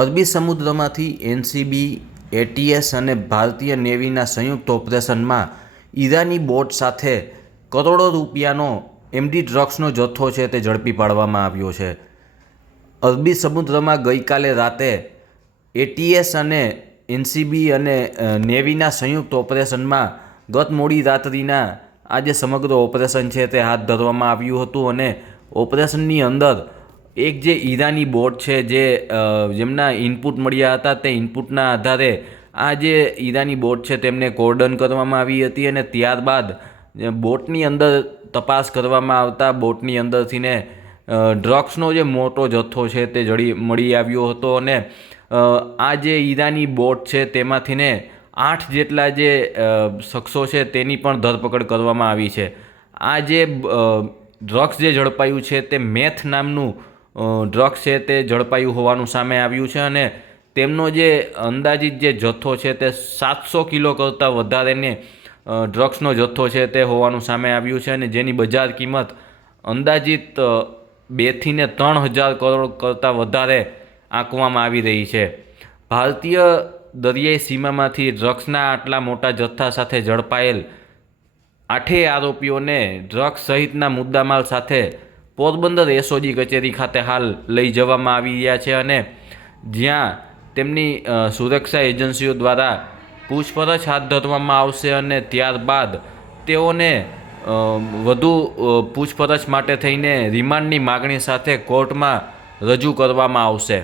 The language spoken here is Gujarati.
અરબી સમુદ્રમાંથી એનસીબી, એટીએસ અને ભારતીય નેવીના સંયુક્ત ઓપરેશનમાં ઈરાની બોટ સાથે કરોડો રૂપિયાનો એમડી ડ્રગ્સનો જથ્થો છે તે ઝડપી પાડવામાં આવ્યો છે. અરબી સમુદ્રમાં ગઈકાલે રાતે એટીએસ અને એનસીબી અને નેવીના સંયુક્ત ઓપરેશનમાં ગત મોડી રાત્રિના આ જે સમગ્ર ઓપરેશન છે તે હાથ ધરવામાં આવ્યું હતું અને ઓપરેશનની અંદર એક જે ઈરાની બોટ છે જેમના ઇનપુટ મળ્યા હતા તે ઇનપુટના આધારે આ જે ઈરાની બોટ છે તેમને કોર્ડન કરવામાં આવી હતી અને ત્યારબાદ બોટની અંદર તપાસ કરવામાં આવતા બોટની અંદરથીને ડ્રગ્સનો જે મોટો જથ્થો છે તે મળી આવ્યો હતો અને આ જે ઈરાની બોટ છે તેમાંથીને 8 જેટલા જે શખ્સો છે તેની પણ ધરપકડ કરવામાં આવી છે. આ જે ડ્રગ્સ જે ઝડપાયું છે તે મેથ નામનું ડ્રગ્સ છે તે ઝડપાયું હોવાનું સામે આવ્યું છે અને તેમનો જે અંદાજિત જે જથ્થો છે તે 700 કિલો કરતાં વધારેને ડ્રગ્સનો જથ્થો છે તે હોવાનું સામે આવ્યું છે અને જેની બજાર કિંમત અંદાજિત 2 થી 3,000 કરોડ કરતાં વધારે આંકવામાં આવી રહી છે. ભારતીય દરિયાઈ સીમામાંથી ડ્રગ્સના આટલા મોટા જથ્થા સાથે ઝડપાયેલ 8 આરોપીઓને ડ્રગ્સ સહિતના મુદ્દામાલ સાથે પોરબંદર એસઓજી કચેરી ખાતે હાલ લઈ જવામાં આવી રહ્યા છે અને જ્યાં તેમની સુરક્ષા એજન્સીઓ દ્વારા પૂછપરછ હાથ ધરવામાં આવશે અને ત્યારબાદ તેઓને વધુ પૂછપરછ માટે થઈને રિમાન્ડની માગણી સાથે કોર્ટમાં રજૂ કરવામાં આવશે.